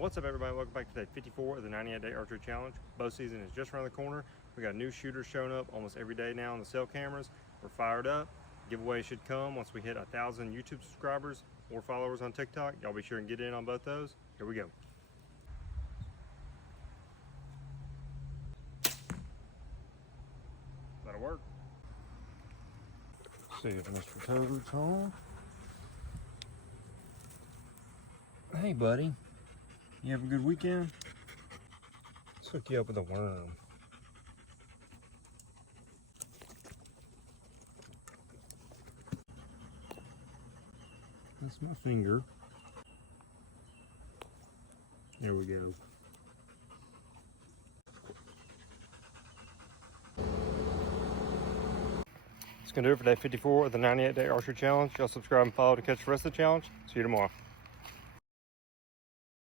What's up, everybody? Welcome back to day 54 of the 98-day archery challenge. Bow season is just around the corner. We got new shooters showing up almost every day now on the cell cameras. We're fired up. Giveaway should come once we hit 1,000 YouTube subscribers or followers on TikTok. Y'all be sure and get in on both those. Here we go. That'll work. See if Mr. Toad's home. Hey, buddy. You have a good weekend? Let's hook you up with a worm. That's my finger. There we go. That's gonna do it for day 54 of the 98-day archery challenge. Y'all subscribe and follow to catch the rest of the challenge. See you tomorrow.